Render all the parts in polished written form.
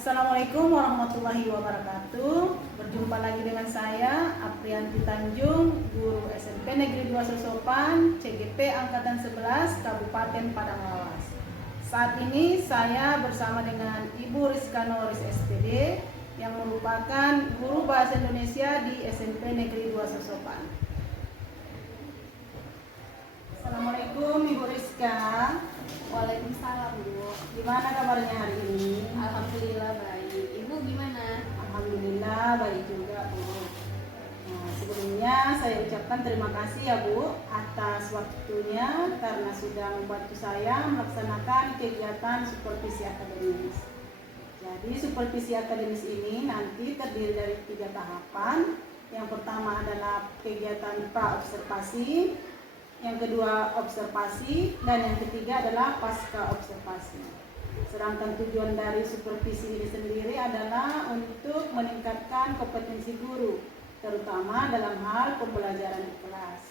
Assalamualaikum warahmatullahi wabarakatuh. Berjumpa lagi dengan saya Aprianti Tanjung, guru SMP Negeri 2 Sosopan, CGP Angkatan 11, Kabupaten Padang Lawas. Saat ini saya bersama dengan Ibu Rizka Noris SPD yang merupakan guru bahasa Indonesia di SMP Negeri 2 Sosopan. Assalamualaikum Ibu Rizka. Waalaikumsalam, Bu. Gimana kabarnya hari ini? Alhamdulillah baik. Ibu gimana? Alhamdulillah baik juga, Bu. Nah, sebelumnya saya ucapkan terima kasih ya, Bu, atas waktunya karena sudah membantu saya melaksanakan kegiatan supervisi akademis. Jadi supervisi akademis ini nanti terdiri dari 3 tahapan. Yang pertama adalah kegiatan pra-observasi, yang kedua observasi, dan yang ketiga adalah pasca observasi. Sedangkan tujuan dari supervisi ini sendiri adalah untuk meningkatkan kompetensi guru, terutama dalam hal pembelajaran di kelas.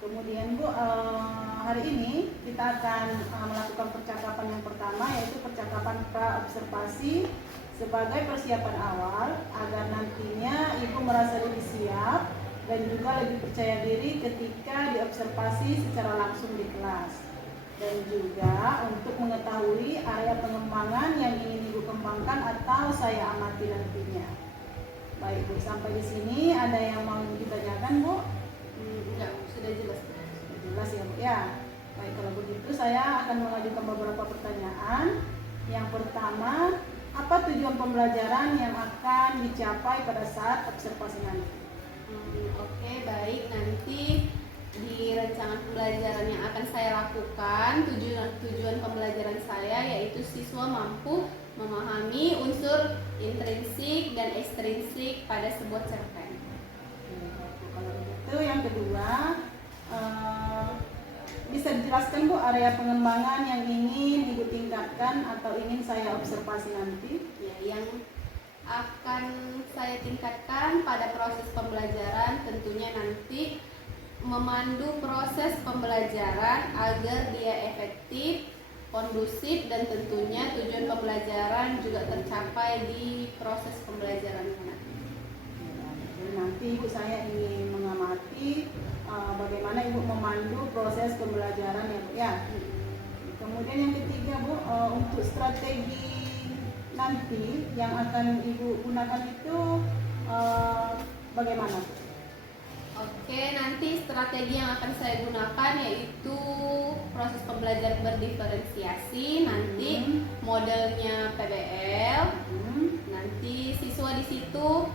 Kemudian Bu, hari ini kita akan melakukan percakapan yang pertama, yaitu percakapan pra-observasi sebagai persiapan awal agar nantinya Ibu merasa lebih siap dan juga lebih percaya diri ketika diobservasi secara langsung di kelas, dan juga untuk mengetahui area pengembangan yang ingin Ibu kembangkan atau saya amati nantinya. Baik Bu, sampai di sini ada yang mau ditanyakan, Bu? Enggak, sudah jelas. Sudah jelas ya, Bu ya. Baik, kalau begitu saya akan mengajukan beberapa pertanyaan. Yang pertama, apa tujuan pembelajaran yang akan dicapai pada saat observasi nanti? Oke, baik. Nanti di rancangan pembelajaran yang akan saya lakukan, tujuan pembelajaran saya yaitu siswa mampu memahami unsur intrinsik dan ekstrinsik pada sebuah cerpen. Kalau begitu, yang kedua, bisa dijelaskan Bu area pengembangan yang ingin Ibu tingkatkan atau ingin saya observasi nanti? Ya, yang akan saya tingkatkan pada proses pembelajaran tentunya nanti memandu proses pembelajaran agar dia efektif, kondusif, dan tentunya tujuan pembelajaran juga tercapai di proses pembelajaran nanti. Jadi nanti Ibu, saya ingin mengamati bagaimana Ibu memandu proses pembelajaran ya Bu ya. Kemudian yang ketiga Bu, untuk strategi nanti yang akan Ibu gunakan itu bagaimana? Oke, nanti strategi yang akan saya gunakan yaitu proses pembelajaran berdiferensiasi, nanti modelnya PBL. Nanti siswa di situ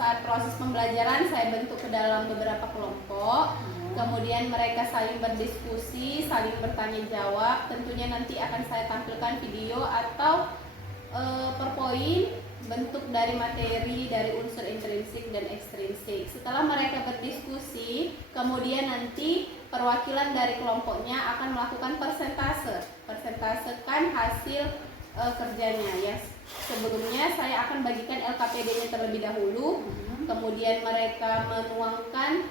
saat proses pembelajaran saya bentuk ke dalam beberapa kelompok. Kemudian mereka saling berdiskusi, saling bertanya jawab. Tentunya nanti akan saya tampilkan video atau per poin bentuk dari materi dari unsur intrinsik dan ekstrinsik. Setelah mereka berdiskusi, kemudian nanti perwakilan dari kelompoknya akan melakukan persentasekan hasil kerjanya ya. Sebelumnya saya akan bagikan LKPD-nya terlebih dahulu, kemudian mereka menuangkan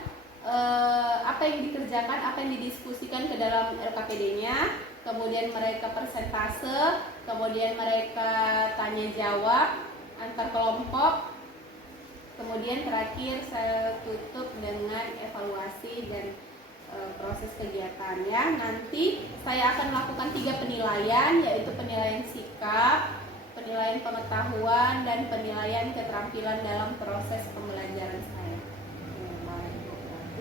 apa yang dikerjakan, apa yang didiskusikan ke dalam LKPD-nya. Kemudian mereka persentase, kemudian mereka tanya jawab antar kelompok, kemudian terakhir saya tutup dengan evaluasi dan proses kegiatan ya. Nanti saya akan melakukan 3 penilaian, yaitu penilaian sikap, penilaian pengetahuan, dan penilaian keterampilan dalam proses pembelajaran saya.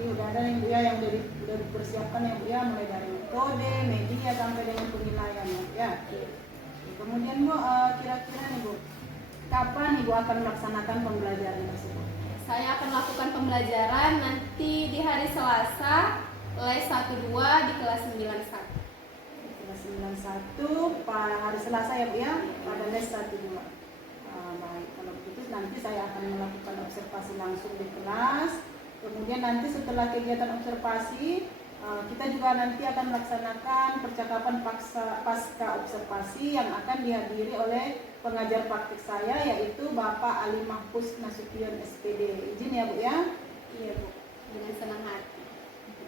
Jadi udah ada yang Bu ya, yang udah dipersiapkan yang Bu ya, mulai dari metode, media sampai dengan penilaian ya. Kemudian Bu, kira-kira nih Bu, kapan Ibu akan melaksanakan pembelajaran tersebut? Saya akan melakukan pembelajaran nanti di hari Selasa Les 1-2 di kelas 91. Kelas 91 pada hari Selasa ya Bu ya, pada les 1-2. Baik, kalau begitu nanti saya akan melakukan observasi langsung di kelas. Kemudian nanti setelah kegiatan observasi, kita juga nanti akan melaksanakan percakapan pasca observasi yang akan dihadiri oleh pengajar praktik saya, yaitu Bapak Ali Mahfuz Nasution SPD. Izin ya Bu ya? Iya Bu, dengan senang hati.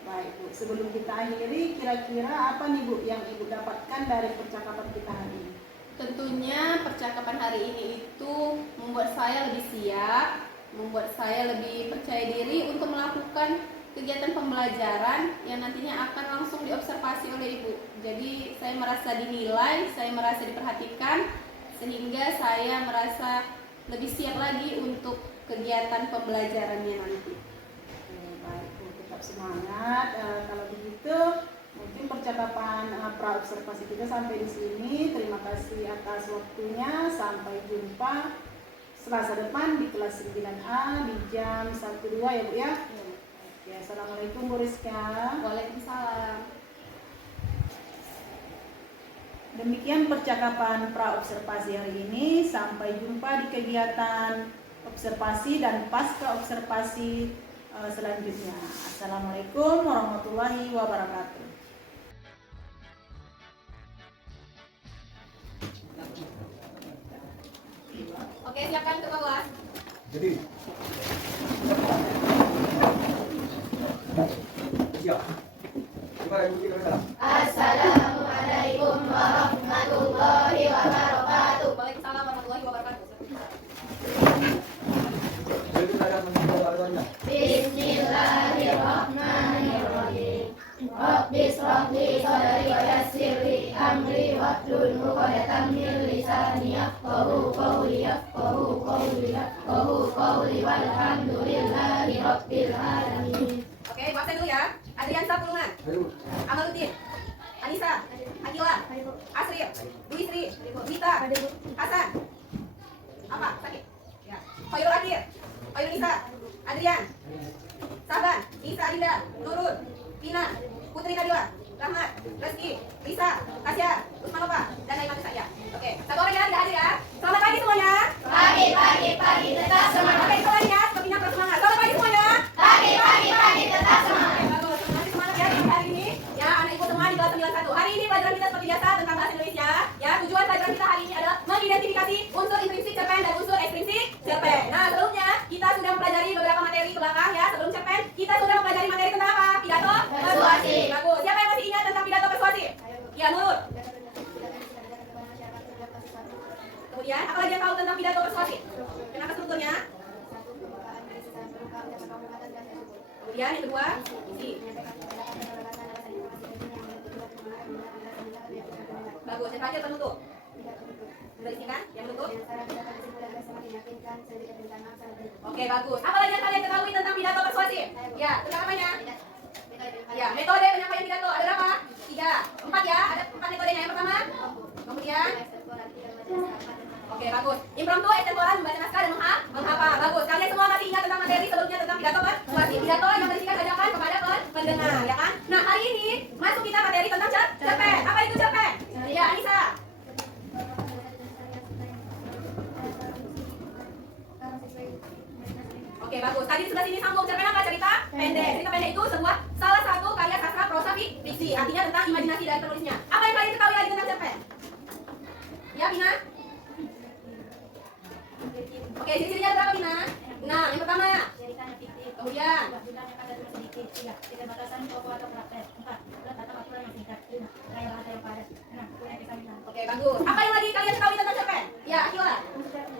Baik Bu, sebelum kita akhiri, kira-kira apa nih Bu yang Ibu dapatkan dari percakapan kita hari ini? Tentunya percakapan hari ini itu membuat saya lebih siap, membuat saya lebih percaya diri untuk melakukan kegiatan pembelajaran yang nantinya akan langsung diobservasi oleh Ibu. Jadi saya merasa dinilai, saya merasa diperhatikan, sehingga saya merasa lebih siap lagi untuk kegiatan pembelajarannya nanti. Baik Bu, tetap semangat. Kalau begitu, mungkin percakapan pra-observasi kita sampai di sini. Terima kasih atas waktunya. Sampai jumpa Selasa depan di kelas 9A di jam 1-2 ya Bu ya. Oke, assalamualaikum Bu Rizka. Waalaikumsalam. Demikian percakapan pra-observasi hari ini. Sampai jumpa di kegiatan observasi dan pasca observasi selanjutnya. Assalamualaikum warahmatullahi wabarakatuh. Oke, siapkan ke bawah. Jadi siap. Gimana Ibu kita salam? Assalamualaikum warahmatullahi wabarakatuh. Waalaikumsalam warahmatullahi wabarakatuh. Jadi kita akan mencoba. Bismillahirrahmanirrahim. Rabbi shrah li sadri wa yassir li amri wahlul 'uqdatam min lisani yafqahu qawli walhamdulillahi rabbil alamin. Oke, Ibu absen dulu ya. Adriansa Pulungan, Ayo. Amaluddin, Anissa, Akila, Asril, Duisri, Gita, Hasan. Apa? Sakit? Ya. Khairul Akhir, Khairul Nisa, Adrian, Saban, Nisa Adinda, Nurul, Pina, Putri Nadila, Rahmat, Reski, Risa, Tasya, Usmanova, dan Aiman saya. Oke, satu orang yang tidak hadir ya. Selamat pagi semuanya. Pagi tetap semangat. Oke, semuanya sepertinya bersemangat. Selamat pagi semuanya. Pagi tetap semangat. Oke, bagus. Nanti semangat ya hari ini. Ya, anak ibu semua di kelas 91. Hari ini pelajaran kita seperti biasa tentang bahasa Indonesia. Ya, tujuan pelajaran kita hari ini adalah mengidentifikasi unsur intrinsik cerpen dan unsur ekstrinsik cerpen. Nah, sebelumnya kita sudah mempelajari beberapa materi ke belakang ya. Sebelum cerpen, kita sudah mempelajari materi tentang apa? Pidato Persuasi. Bagus. Siapa yang masih ingat tentang pidato persuasi? Ya, Nurul. Kemudian, apa lagi yang tahu tentang pidato persuasi? Kenapa strukturnya? Kemudian yang kedua, isi. Bagus. Yang terakhir penutup. Sudah isi kan? Yang penutup? Oke, bagus. Apa lagi yang kalian ketahui tentang pidato persuasi? Ya, tentang apanya? Ya, metode penyampaian pidato ada berapa? 3, 4 ya. Ada 4 metodenya. Yang pertama, kemudian oke, bagus. Impromptu, extemporan, membaca naskah dan menghafal. Bagus. Kalian semua masih ingat tentang materi sebelumnya tentang pidato persuasi. Pidato yang berisikan ajakan kepada pendengar, ya kan? Nah, hari ini masuk kita materi tentang cerpen. Apa itu cerpen? Ya, Anissa. Oke, bagus. Tadi di sebelah sini sambung cerpen apa? Cerita pendek. Cerita pendek itu sebuah salah satu karya sastra prosa fiksi. Artinya tentang imajinasi dan penulisnya. Apa yang kalian ketahui lagi tentang cerpen? Ya, Bina? Oke, ciri-cirinya ada berapa, Bina? Nah, yang pertama. Kemudian. Oke, bagus. Apa yang lagi kalian ketahui tentang cerpen? Ya, Akila.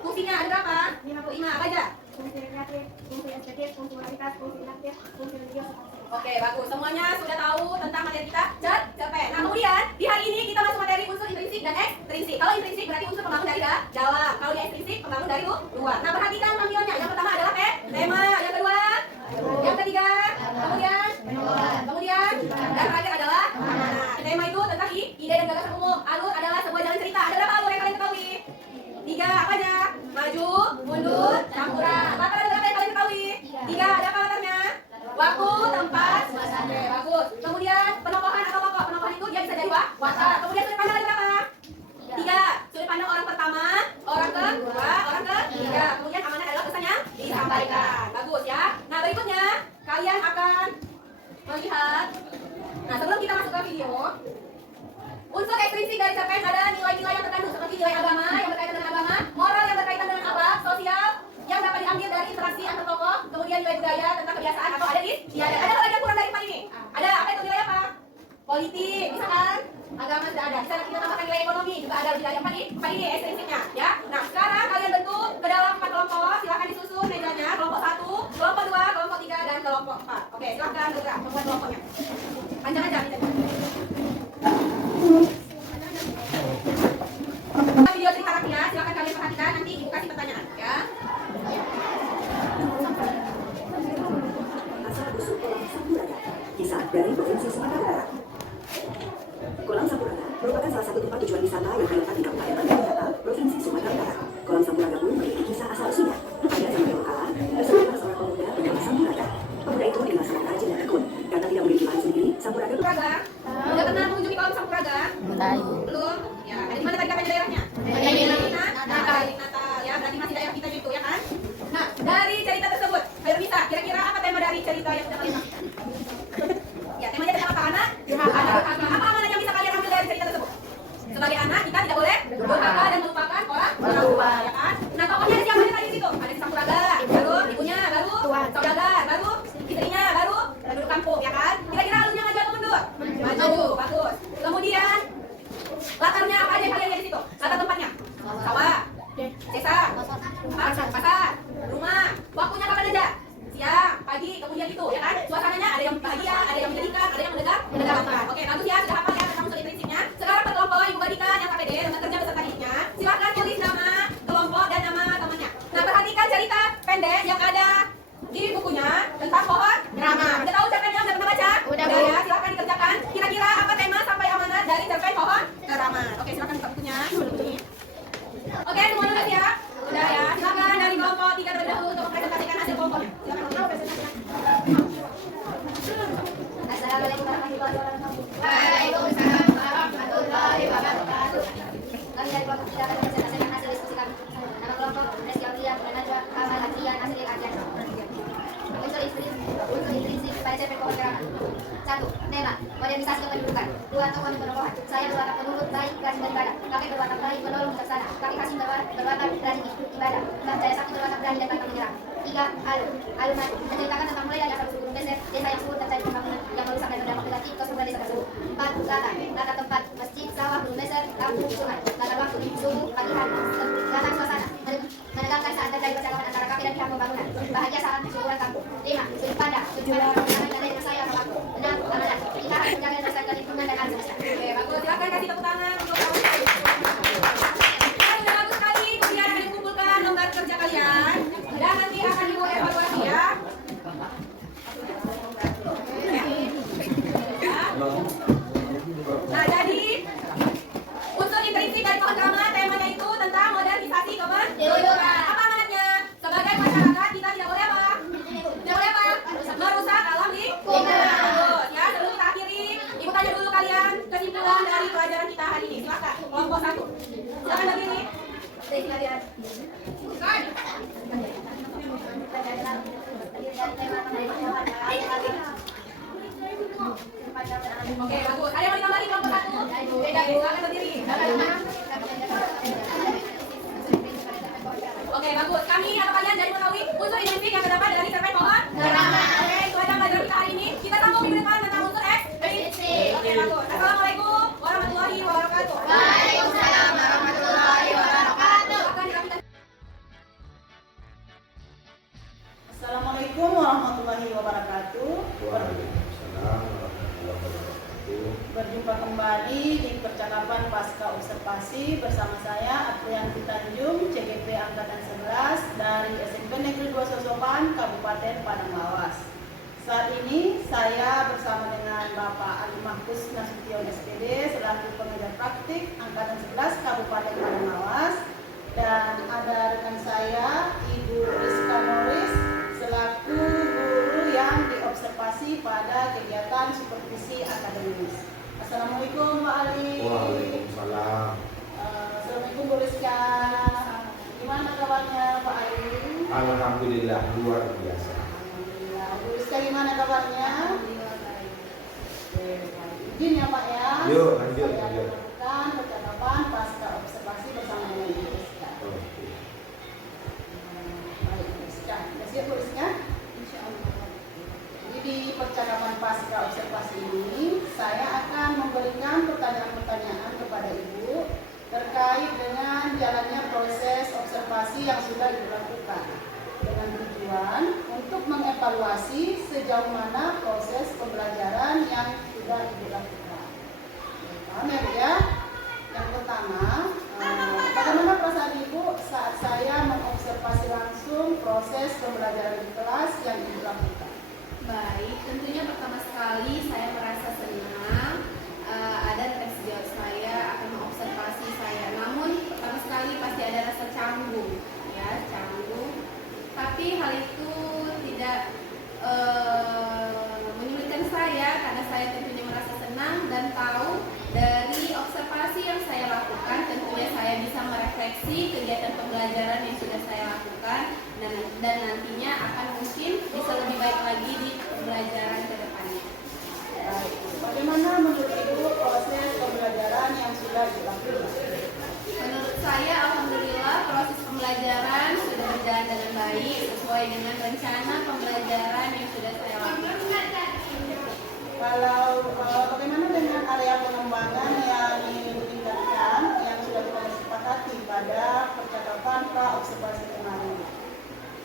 Fungsinya ada berapa? 5. Apa aja? Oke, bagus. Semuanya sudah tahu tentang materi kita cerpen. Nah, kemudian di hari ini kita masuk materi unsur intrinsik dan ekstrinsik. Kalau intrinsik berarti unsur pembangun dari dalam. Kalau yang ekstrinsik pembangun dari luar. Nah, perhatikan tampilannya. Yang pertama adalah tema, yang kedua, yang ketiga, kemudian, dan terakhir adalah nah, tema itu tentang ide dan gagasan umum. Alur adalah sebuah jalan cerita. Ada berapa alur yang kalian ketahui? 3, apa aja? Maju, mundur, campuran. Latar ada berapa yang kalian ketahui? 3, ada apa latarnya? Waktu, tempat, suasana. Bagus. Kemudian penongkohan atau pokok. Penongkohan itu dia bisa jadi wata. Kemudian sudut pandang lagi berapa? 3. Sudut pandang orang pertama, orang kedua, orang ketiga. Kemudian amanat adalah pesan yang disampaikan. Bagus ya. Nah berikutnya kalian akan melihat. Nah sebelum kita masuk ke video, unsur ekstrinsik dari cerpen ada nilai-nilai yang terkandung seperti nilai agama yang berkaitan dengan agama, moral yang berkaitan dengan akhlak, sosial yang dapat diambil dari interaksi antar tokoh, kemudian nilai budaya tentang kebiasaan atau adat istiadat. Ada lagi yang kurang dari 4 ini? Ada apa itu nilai apa? Politik, bisa kan? Agama sudah ada. Bisa kita tambahkan nilai ekonomi juga ada lebih dari 4 ini ekstrinsiknya ya. Nah sekarang kalian bentuk ke dalam 4 kelompok. Silakan disusun mejanya. Kelompok 1, kelompok 2, kelompok 3 dan kelompok 4. Oke silakan bergerak membuat kelompoknya. Panjang aja. Video cerita rakyat, silakan kalian perhatikan, nanti ibu kasih pertanyaan ya. Asal usul kolam Sampuraga, kisah dari Provinsi Sumatera Barat. Kolam Sampuraga merupakan salah satu tempat tujuan wisata yang terletak di Kabupaten Banjarnegara, Provinsi Sumatera Barat. Kolam Sampuraga pun memiliki kisah asal usulnya. Pada zaman dahulu kala, bersama seorang pemuda bernama Sampuraga. Pemuda itu dikenal sangat rajin dan tekun. Karena tidak memiliki lahan sendiri, Sampuraga Udah pernah mengunjungi kolam Sampuraga? Belum? Ya, dari mana tadi katanya daerahnya? Natal ya, berarti masih daerah kita gitu ya kan? Nah, dari cerita tersebut, ayo bisa, kira-kira apa tema dari cerita yang sudah kalian maksudkan? Ya, temanya tentang apa anak? Apa amanah yang bisa kalian ambil dari cerita tersebut? Sebagai anak, kita tidak boleh durhaka dan melupakan orang tua, ya kan? Nah, tokohnya ada siapa tadi di situ? Ada Sampuraga, baru ibunya, baru saudagar, baru istrinya, baru penduduk kampung, ya kan? Kira-kira alurnya maju atau mundur? Maju, bagus. Kemudian latarnya apa aja yang kalian lihat di situ? Latar tempatnya? Sawah, desa, pasar, rumah. Waktunya kapan aja? Siang, pagi, kemudian itu, ya kan? Suasananya ada yang bahagia, ada yang menyedihkan, ada yang menegangkan. Oke, bagus ya, sudah hafal ya tentang unsur intrinsipnya. Sekarang per kelompok ibu bagikan yang KPD dengan kerja beserta dirinya. Silakan tulis nama kelompok dan nama temannya. Nah, perhatikan cerita pendek yang ada di bukunya tentang pohon rama. Udah tahu cerpennya? Udah pernah baca? Udah ya, silakan dikerjakan. Kira-kira apa tema sampai amanat dari cerpen pohon rama? Oke, silakan buka bukunya. Oke, semua udah siap? Udah ya, silakan dari kelompok 3 terlebih dahulu untuk mempresentasikan hasil kelompoknya. Silakan presentasikan. Assalamualaikum warahmatullahi wabarakatuh. Waalaikumsalam warahmatullahi wabarakatuh. Kami dari kelompok 3 akan mempresentasikan hasil diskusi kami. Nama kelompok Reski Aulia, Najwa, Kamal, Adrian, Asri, Arjan. Unsur intrinsik pada cerpen pohon rama. 1. Tema modernisasi kependudukan. 2. Tokoh penongkohan. Saya berwatak penurut, baik, rajin beribadah. Kami berwatak baik, menolong, bijaksana. Kami kasih berwatak rajin ibadah. Mbah Jaya Sakti berwatak berani dan pantang menyerah. 3. Alumni menceritakan tentang mulai dari asal usul gunung Beser, desa yang subur dan terjadi pembangunan yang merusak dan berdampak negatif ke surga desa tersebut. 4. Latar tempat masjid, sawah, gunung Beser, kampung, sungai. Latar waktu, suhu, pagi hari. Latar suasana menegangkan saat terjadi percakapan antara kami dan pihak pembangunan. Bahagia saat syukuran kampung. 5. Sudut pandang pembangunan dan desa yang pelaku. 6. Amanat kita harus menjaga dan melestarikan lingkungan dan alam semesta. Oke, bagus. Silakan kasih tepuk tangan untuk kamu. Sudah bagus sekali. Kemudian akan dikumpulkan lembar kerja kalian dan nanti akan dibuat evaluasi ya. Nah, jadi unsur intrinsik dari pohon rama temanya itu tentang modernisasi kependudukan. Apa amanatnya? Sebagai masyarakat kita tidak boleh apa? Tidak boleh apa? Merusak alam lingkungan. Ya, sebelum kita akhiri, ibu tanya dulu kalian kesimpulan dari pelajaran kita hari ini. Silakan, kelompok 1. Silakan berdiri. Kalian. Oke, bagus. Ada yang mau ditambahin kelompok 1? Beda, silakan berdiri. Oke, bagus. Kami atau kalian jadi mengetahui unsur intrinsik yang terdapat dari cerpen pohon rama. Oke, itu aja pelajaran kita hari ini. Kita sambung minggu depan tentang unsur ekstrinsik. Oke, bagus. Assalamualaikum warahmatullahi wabarakatuh. Waalaikumsalam warahmatullahi wabarakatuh. Assalamualaikum warahmatullahi wabarakatuh. Berjumpa kembali di percakapan pasca observasi bersama saya Aprianti Tanjung, CGP Angkatan 11 dari SMP Negeri 2 Sosokan, Kabupaten Padang Lawas. Saat ini saya bersama dengan Bapak Ali Mahfuz Nasution SPD selaku pengajar praktik Angkatan 11 Kabupaten Padang Lawas, dan ada rekan saya Ibu Rizka Norris selaku guru yang diobservasi pada kegiatan supervisi akademis. Assalamualaikum Pak Ali. Waalaikumsalam. Assalamualaikum Bu Rizka. Gimana kabarnya Pak Ali? Alhamdulillah luar biasa. Alhamdulillah. Bu Rizka gimana kabarnya? Oke, baik. Izin ya Pak ya. Yuk, lanjut, Saya lanjut. lakukan percakapan pasca observasi bersama dengan Bu Rizka. Oke. Baik Bu Rizka. Sudah siap Bu Rizka? Insya Allah. Jadi di percakapan pasca observasi ini saya akan memberikan pertanyaan-pertanyaan kepada Ibu terkait dengan jalannya proses observasi yang sudah dilakukan dengan tujuan untuk mengevaluasi sejauh mana proses pembelajaran yang sudah dilakukan. Paham ya Bu ya? Yang pertama, bagaimana perasaan Ibu saat saya mengobservasi langsung proses pembelajaran di kelas yang dilakukan? Baik, tentunya pertama sekali saya merasa senang ada refleksi jawab saya akan mengobservasi saya. Namun pertama sekali pasti ada rasa canggung, ya canggung. Tapi hal itu tidak menyulitkan saya karena saya tentunya merasa senang dan tahu dari observasi yang saya lakukan tentunya saya bisa merefleksi kegiatan pembelajaran yang sudah saya lakukan dan nantinya akan mungkin bisa lebih baik lagi di pembelajaran ke depannya. Baik. Bagaimana menurut Ibu proses pembelajaran yang sudah dilakukan? Menurut saya alhamdulillah proses pembelajaran sudah berjalan dengan baik sesuai dengan rencana pembelajaran yang sudah saya lakukan. Kalau bagaimana dengan area pengembangan yang ingin ditingkatkan yang sudah kita sepakati pada percakapan pra-observasi kemarin?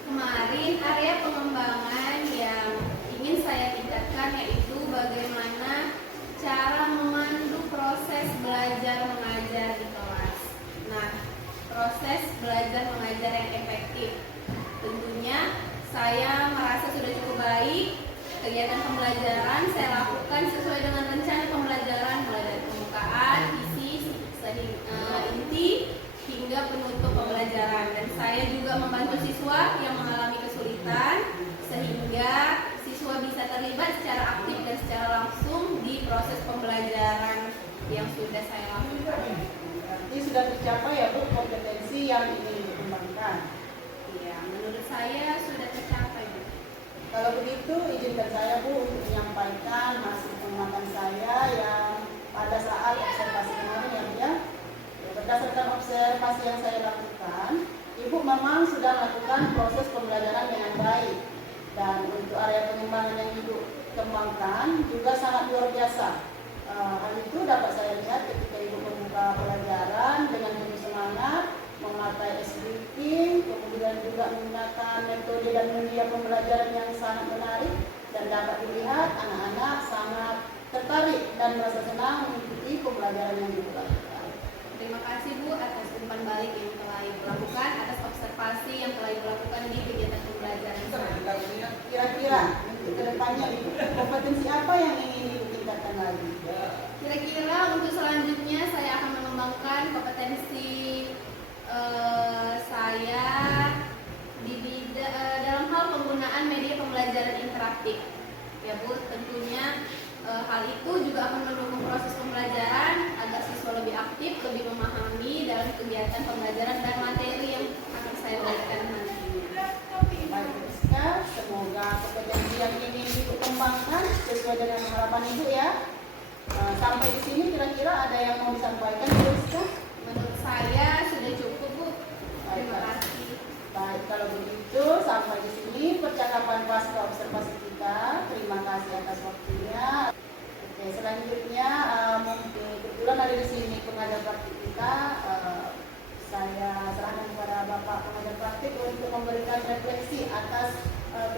Kemarin area pengembangan yang ingin saya tingkatkan yaitu bagaimana cara memandu proses belajar mengajar di kelas. Nah, proses belajar mengajar yang efektif. Tentunya saya merasa sudah cukup baik. Kegiatan pembelajaran saya lakukan sesuai dengan rencana pembelajaran mulai dari pembukaan, isi, inti hingga penutup pembelajaran. Dan saya juga membantu siswa yang mengalami kesulitan sehingga siswa bisa terlibat secara aktif dan secara langsung di proses pembelajaran yang sudah saya lakukan. Berarti sudah tercapai ya Bu kompetensi yang ingin dikembangkan. Ya, menurut saya sudah tercapai, Bu. Kalau begitu izinkan saya Bu untuk menyampaikan hasil pengamatan saya yang pada saat observasi kemarin ya Bu ya. Berdasarkan observasi yang saya lakukan, Ibu memang sudah melakukan proses pembelajaran dengan baik. Dan untuk area pengembangan yang Ibu kembangkan juga sangat luar biasa. Hal itu dapat saya lihat ketika Ibu membuka pelajaran dengan penuh semangat, memakai S-Briefing, kemudian juga menggunakan metode dan media pembelajaran yang sangat menarik dan dapat dilihat anak-anak sangat tertarik dan merasa senang mengikuti pembelajaran yang Ibu lakukan. Terima kasih Bu atas umpan balik yang telah Ibu lakukan, atas observasi yang telah Ibu lakukan di kegiatan pembelajaran. Kira-kira untuk kedepannya Ibu, kompetensi apa yang ingin Ibu tingkatkan lagi? Kira-kira untuk selanjutnya saya akan mengembangkan kompetensi saya dalam hal penggunaan media pembelajaran interaktif. Ya Bu, tentunya hal itu juga akan mendukung proses pembelajaran agar siswa lebih aktif, lebih memahami dalam kegiatan pembelajaran dan materi yang akan saya berikan nantinya. Baik Rizka, semoga kompetensi yang ini Ibu kembangkan sesuai dengan harapan Ibu ya. Sampai di sini kira-kira ada yang mau disampaikan Bu Rizka? Menurut saya sudah cukup Bu. Terima kasih. Baik, kalau begitu sampai di sini percakapan pasca observasi kita. Terima kasih atas waktunya. Oke, selanjutnya mungkin kebetulan ada di sini pengajar praktik kita. Saya serahkan kepada Bapak pengajar praktik untuk memberikan refleksi atas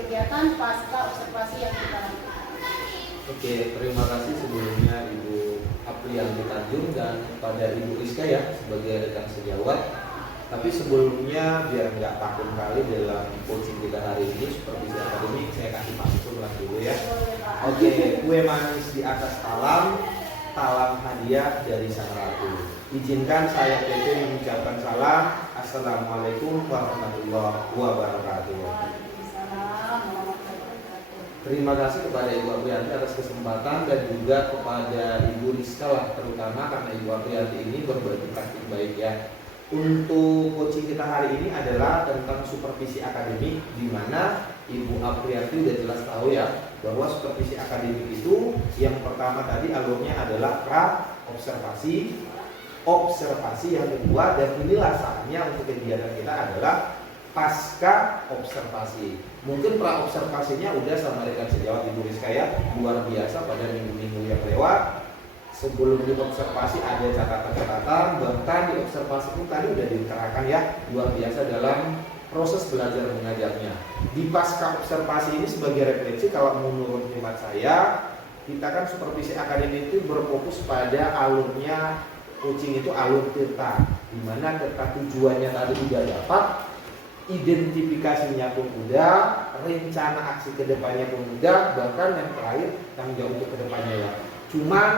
kegiatan pasca observasi yang kita lakukan. Oke, terima kasih sebelumnya Ibu Apriyanti Tanjung dan pada Ibu Rizka ya sebagai rekan sejawat. Tapi sebelumnya biar nggak takut kali dalam coaching kita hari ini seperti akademik, saya kasih pantun lah dulu ya. Oke, kue manis di atas talam, talam hadiah dari sang ratu. Izinkan saya PT mengucapkan salam. Assalamualaikum warahmatullahi wabarakatuh. Waalaikumsalam warahmatullahi wabarakatuh. terima kasih kepada Ibu Aprianti atas kesempatan dan juga kepada Ibu Rizka lah, terutama karena Ibu Aprianti ini berbagi praktik baik ya. Untuk coaching kita hari ini adalah tentang supervisi akademik, di mana Ibu Aprianti udah jelas tahu ya bahwa supervisi akademik itu yang pertama tadi alurnya adalah pra-observasi, observasi yang kedua, dan inilah saatnya untuk kegiatan kita adalah pasca observasi. Mungkin pra observasinya udah sama rekan sejawat Ibu Rizka ya, luar biasa pada minggu-minggu yang lewat. Sebelum diobservasi ada catatan-catatan, bahkan di observasi pun tadi udah diterangkan ya, luar biasa dalam proses belajar mengajarnya. Di pasca observasi ini sebagai refleksi, kalau menurut hemat saya, kita kan supervisi akademik itu berfokus pada alurnya coaching itu alur tirta, dimana tirta tujuannya tadi udah dapat, identifikasinya pun udah, rencana aksi kedepannya pun udah, bahkan yang terakhir tanggung jawab untuk kedepannya ya. Cuman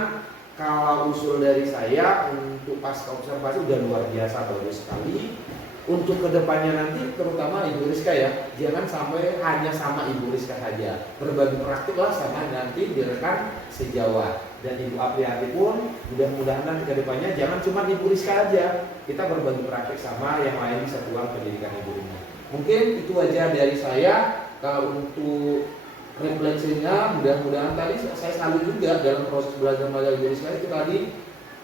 kalau usul dari saya untuk pasca observasi udah luar biasa bagus sekali. Untuk kedepannya nanti terutama Ibu Rizka ya, jangan sampai hanya sama Ibu Rizka saja, berbagi praktik lah sama nanti di rekan sejawat. Dan Ibu Aprianti pun mudah-mudahan nanti kedepannya jangan cuma Ibu Rizka aja, kita berbagi praktik sama yang lain di satuan pendidikan Ibu ini. Mungkin itu aja dari saya. Kalau untuk refleksinya mudah-mudahan tadi saya salut juga dalam proses belajar mengajar Ibu Rizka itu tadi,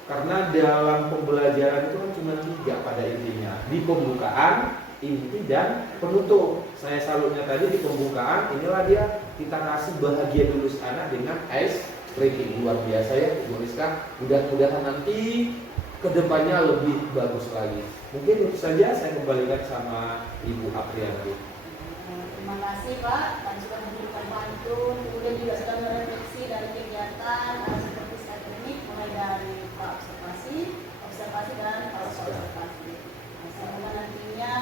karena dalam pembelajaran itu kan cuma 3 pada intinya, di pembukaan, inti, dan penutup. Saya salutnya tadi di pembukaan, inilah dia kita kasih bahagia dulu anak dengan ice breaking, luar biasa ya Ibu Rizka. Mudah-mudahan nanti kedepannya lebih bagus lagi. Mungkin itu saja, saya kembalikan sama Ibu Aprianti. Terima kasih Pak, dan sudah memberikan pantun, kemudian juga sudah merefleksi dari kegiatan seperti akademik, mulai dari observasi dan observasi. Semoga nantinya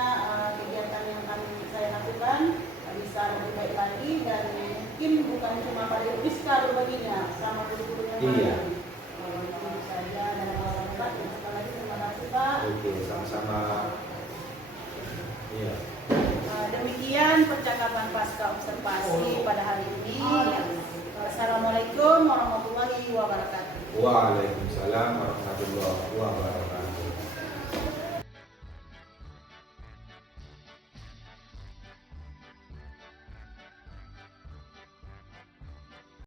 kegiatan yang saya lakukan bisa lebih baik lagi, dan mungkin bukan cuma pada Rizka berbaginya, sama guru-guru yang lain. Iya. Itu saja dan Pak. Sekali lagi terima kasih Pak. Oke, sama-sama. Iya. Demikian percakapan pasca observasi pada hari ini. Assalamualaikum warahmatullahi wabarakatuh. Waalaikumsalam warahmatullahi wabarakatuh.